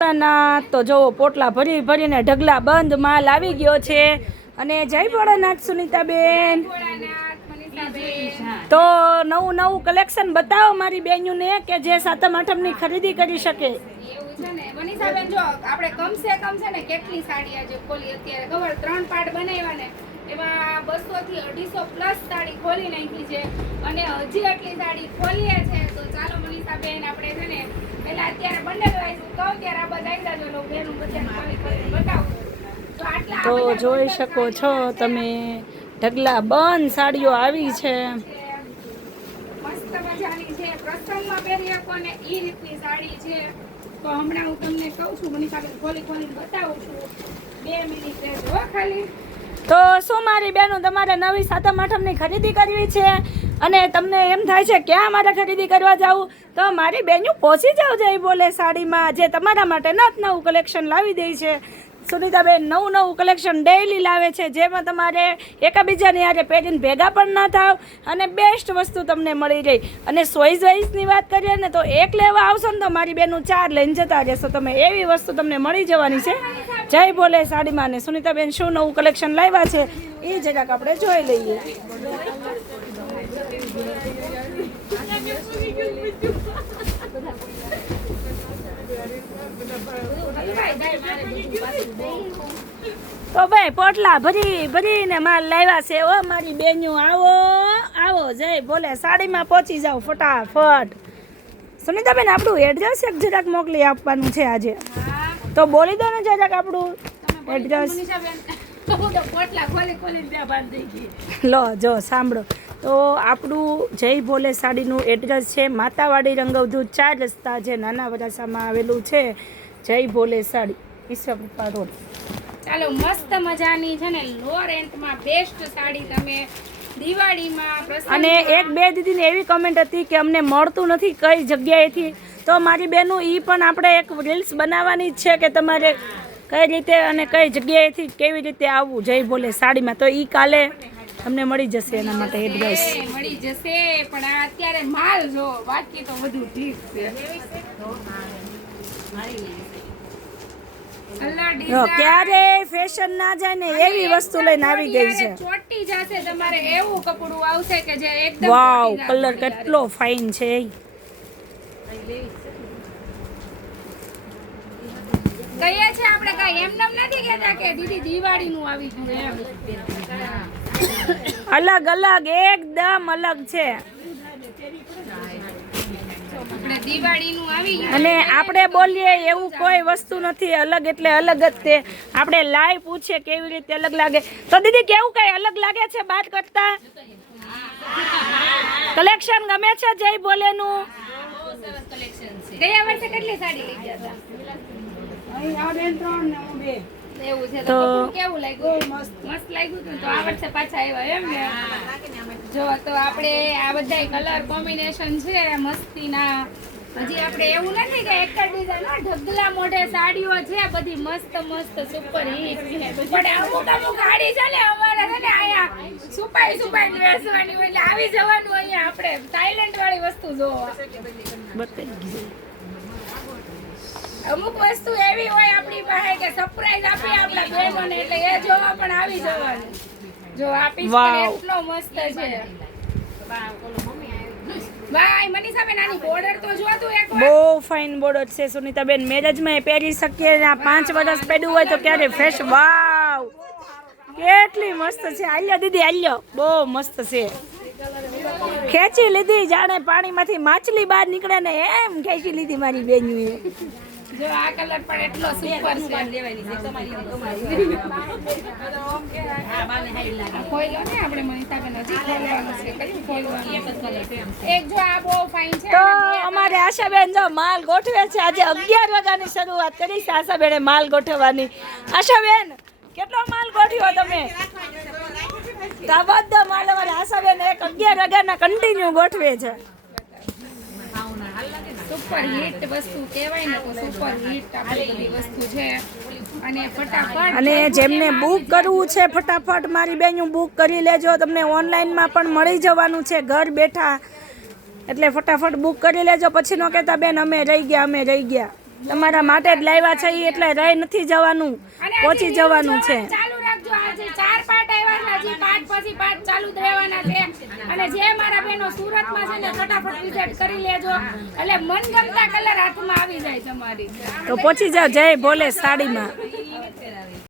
ના તો જોવો પોટલા ભરી ભરીને ઢગલા બંધ માલ આવી ગયો છે. અને જય ભોળાનાથ સુનીતાબેન. તો નવું નવું કલેક્શન બતાવો મારી બેનને કે જે સાતમ આઠમની ખરીદી કરી શકે. મનીષાબેન જો આપણે કમસે કમ છે ને કેટલી સાડી આજે ખોલી અત્યારે ખબર 3 પાર્ટ બનાવ્યા ને એમાં 200 થી 250 પ્લસ સાડી ખોલી નાખી છે અને હજી આટલી સાડી ખોલીએ છે. તો ચાલો મનીષાબેન આપણે છે ને પેલા અત્યારે બંડલ વાઇઝ કહું ત્યારે આ બધા આવી જાજો બેનું બધાને ખોલી ખોલી બતાવું. તો આટલા તો જોઈ શકો છો તમે ઢગલા બંધ સાડીઓ આવી છે. મસ્ત મજાની છે, પ્રસંગમાં પહેરી શકો ને ઈ રીતની સાડી છે. તો હમણાં હું તમને કહું છું મનીષાબેન ખોલી ખોલીને બતાવું છું. 2 મિનિટ રહેજો ખાલી. તો શું મારી બેનો તમારે નવી સાતમ આઠમની ખરીદી કરવી છે અને તમને એમ થાય છે ક્યાં મારે ખરીદી કરવા જાવું, તો મારી બેનો પહોંચી જાવ જય બોલે સાડીમાં, જે તમારા માટે નવું કલેક્શન લાવી દે છે. સુનીતાબેન નવું કલેક્શન ડેઈલી લાવે છે, જેમાં તમારે એકાબીજાની હારે પહેરીને ભેગા પણ ના થાવ અને બેસ્ટ વસ્તુ તમને મળી રહી. અને સોઈઝ વાઇઝની વાત કરીએ ને તો એક લેવા આવશો ને તો મારી બેનું 4 લઈને જતા રહેશો તમે, એવી વસ્તુ તમને મળી જવાની છે જય બોલે સાડીમાં. ને સુનીતાબેન શું નવું કલેક્શન લાવ્યા છે એ જરાક આપણે જોઈ લઈએ. તો ભાઈ પોટલા ભરીને માલ લાવ્યા છે. ઓ મારી બેન્યુ આવો આવો જય બોલે સાડીમાં પહોંચી જાવ ફટાફટ. સુનીતાબેન આપણું એડ્રેસ એક જરાક મોકલી આપવાનું છે આજે, તો બોલી દો ને જરાક આપણું એડ્રેસ. લો જો સાંભળો, તો આપણું જય ભોલે સાડીનું એડ્રેસ છે માતાવાડી રંગવધૂ 4 રસ્તા જે નાના વરાસામાં આવેલું છે. જય ભોલે સાડી વિશ્વકૃપા રોડ. ચાલો મસ્ત મજાની છે ને લો રેન્ટમાં બેસ્ટ સાડી તમે દિવાળીમાં અને એક બે દીદીને એવી કમેન્ટ હતી કે અમને મળતું નથી કઈ જગ્યાએથી, તો મારી બેનું એ પણ આપણે એક રીલ્સ બનાવવાની જ છે કે તમારે કઈ રીતે અને કઈ જગ્યાએથી કેવી રીતે આવવું જય ભોલે સાડીમાં. તો એ કાલે તમને મળી જશે, એના માટે એડ્રેસ મળી જશે. પણ આ અત્યારે માલ જો, બાકી તો બધું ઠીક છે. ક્યારે ફેશન ના જાય ને એવી વસ્તુ લઈને આવી ગઈ છે. ચોટી જશે તમારે એવું કપડું આવશે કે જે એકદમ વાવ કલર કેટલો ફાઇન છે. કહીએ છે આપણે કઈ એમનેમ નથી કહેતા કે દીદી દિવાળીનું આવી ગયું એમ. અલગ અલગ એકદમ અલગ છે. અને આપણે બોલીએ એવું કોઈ વસ્તુ નથી, અલગ એટલે અલગ જ તે. આપણે લાઈવ પૂછીએ કેવી રીતે અલગ લાગે, તો દીદી કેવું કઈ અલગ લાગે છે બાત કરતા? કલેક્શન ગમે છે જય ભોલેનું? ગયા વર્ષે કેટલી સાડી લઈ ગયા હતા? તો કેવું લાગ્યું? મસ્ત લાગ્યું હતું. તો આ વર્ષે પાછા આવ્યા એમ ને? જો તો આપણે આ બધા કલર કોમ્બિનેશન છે મસ્તીના. હજી આપણે એવું નથી કે એક જ ડિઝાઇન, ઢગલા મોઢે સાડીઓ છે બધી મસ્ત મસ્ત સુપર હિટ છે. પણ અમુક સાડી છે ને અમારે છે ને અહીંયા સુપાઈ બેસવાની હોય એટલે આવી જવાનું અહીંયા આપણે થાઈલેન્ડ વાળી વસ્તુ જોવા. અમુક વસ્તુ એવી હોય આપણી પાસે કે સરપ્રાઈઝ આપી આપણા બહેનોને, એટલે એ જોવા પણ આવી જવાનું. જો આ પીસ એટલો મસ્ત છે. બાય મનીષાબેન આની બોર્ડર તો જો તું એક બહુ ફાઇન બોર્ડર છે સુનીતાબેન. મેરેજમાં પહેરી શકીએ ને 5 વર્ષ પહેર્યું હોય તો ક્યારે ફ્રેશ. વાવ કેટલી મસ્ત છે. આલ્યો દીદી આલ્યો, બહુ મસ્ત છે. ખેંચી લીધી જાણે પાણીમાંથી માછલી બહાર નીકળે ને એમ ખેંચી લીધી મારી બેનીએ. જો આ કલર પણ એટલો સુપર છે. ખોલ્યો ને આપણે મનીષાબેન હજી ખોલવાનું છે. કયું ખોલવાનું? એક જો આ બહુ ફાઇન છે. તો અમારે આશાબેન જો માલ ગોઠવે છે. આજે 11 વાગ્યાની શરૂઆત કરી છે આશાબેને માલ ગોઠવવાની. આશાબેન કેટલો માલ ગોઠવ્યો તમે? તો બધો માલ અમારે આશાબેન 11 વાગ્યાના કન્ટિન્યુ ગોઠવે છે. સુપર હિટ વસ્તુ કહેવાય ને, તો સુપર હિટ આપણી બધી વસ્તુ છે. અને ફટાફટ અને જેમને બુક કરવું છે ફટાફટ મારી બેનું બુક કરી લેજો. તમને ઓનલાઈનમાં પણ મળી જવાનું છે ઘર બેઠા, એટલે ફટાફટ બુક કરી લેજો. પછી ન કહેતા બેન અમે રહી ગયા. તમારા માટે જ લાવ્યા છે ઈ એટલે રહી નથી જવાનું, અને પહોંચી જવાનું છે. ચાલુ રાખજો. આજે 4 પાર્ટ આવ્યા છે, હજી પાર્ટ પછી પાર્ટ ચાલુ જ રહેવાના છે. અને જે મારા બહેનો સુરતમાં છે ને ફટાફટ વિઝિટ કરી લેજો, એટલે મનગમતા કલર હાથમાં આવી જાય તમારી. તો પહોંચી જાઓ જય ભોલે સાડીમાં.